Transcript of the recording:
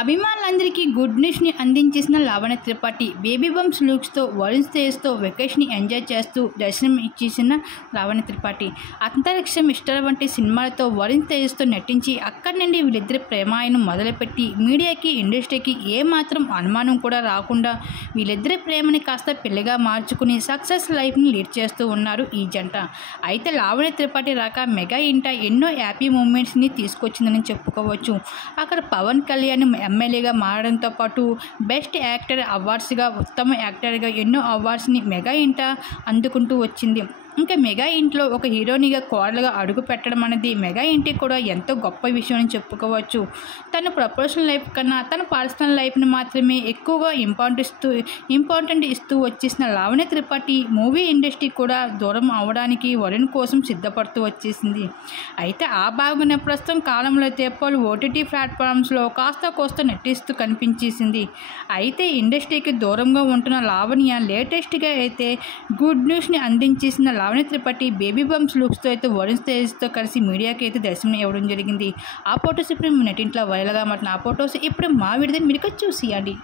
అభిమానులందరికీ గుడ్ న్యూస్ని అందించేసిన లావణ్య త్రిపాఠి బేబీ బంప్స్ లుక్స్తో వరుణ్ తేజ్తో వెకేషన్ని ఎంజాయ్ చేస్తూ దర్శనం ఇచ్చేసిన లావణ్య త్రిపాఠి అంతరిక్ష మిస్టర్ వంటి సినిమాలతో వరుణ్ తేజ్తో నటించి అక్కడి నుండి వీళ్ళిద్దరి ప్రేమాయణం మొదలుపెట్టి మీడియాకి ఇండస్ట్రీకి ఏమాత్రం అనుమానం కూడా రాకుండా వీళ్ళిద్దరి ప్రేమని కాస్త పెళ్లిగా మార్చుకుని సక్సెస్ లైఫ్ని లీడ్ చేస్తూ ఉన్నారు ఈ జంట. అయితే లావణ్య త్రిపాఠి రాక మెగా ఇంట ఎన్నో హ్యాపీ మూమెంట్స్ని తీసుకొచ్చిందని చెప్పుకోవచ్చు. అక్కడ పవన్ కళ్యాణ్ ఎమ్మెల్యేగా మారడంతో పాటు బెస్ట్ యాక్టర్ అవార్డ్స్గా ఉత్తమ యాక్టర్గా ఎన్నో అవార్డ్స్ని మెగా ఇంట అందుకుంటూ వచ్చింది. ఇంకా మెగా ఇంట్లో ఒక హీరోయిన్గా కోడలుగా అడుగు పెట్టడం అనేది మెగా ఇంటికి కూడా ఎంతో గొప్ప విషయం అని చెప్పుకోవచ్చు. తన ప్రొఫెషనల్ లైఫ్ కన్నా తన పర్సనల్ లైఫ్ని మాత్రమే ఎక్కువగా ఇంపార్టెంట్ ఇస్తూ వచ్చేసిన లావణ్య త్రిపాఠి మూవీ ఇండస్ట్రీ కూడా దూరం అవడానికి వరుణ్ కోసం సిద్ధపడుతూ వచ్చేసింది. అయితే ఆ భాగంగా ప్రస్తుతం కాలంలో అయితే పలు ఓటీటీ ప్లాట్ఫామ్స్లో కాస్త కోస్త నటిస్తూ కనిపించేసింది. అయితే ఇండస్ట్రీకి దూరంగా ఉంటున్న లావణ్య లేటెస్ట్గా అయితే గుడ్ న్యూస్ని అందించేసిన లావణ్య త్రిపాఠి బేబీ బంప్స్ లుక్స్తో అయితే వరుణ్ తేజ్తో కలిసి మీడియాకి అయితే దర్శనం ఇవ్వడం జరిగింది. ఆ ఫొటోస్ ఇప్పుడు నెట్టింట్లో వైరల్గా మాట్లాడిన ఆ ఫొటోస్ ఇప్పుడు మా విడుదల మీరు చూసియండి.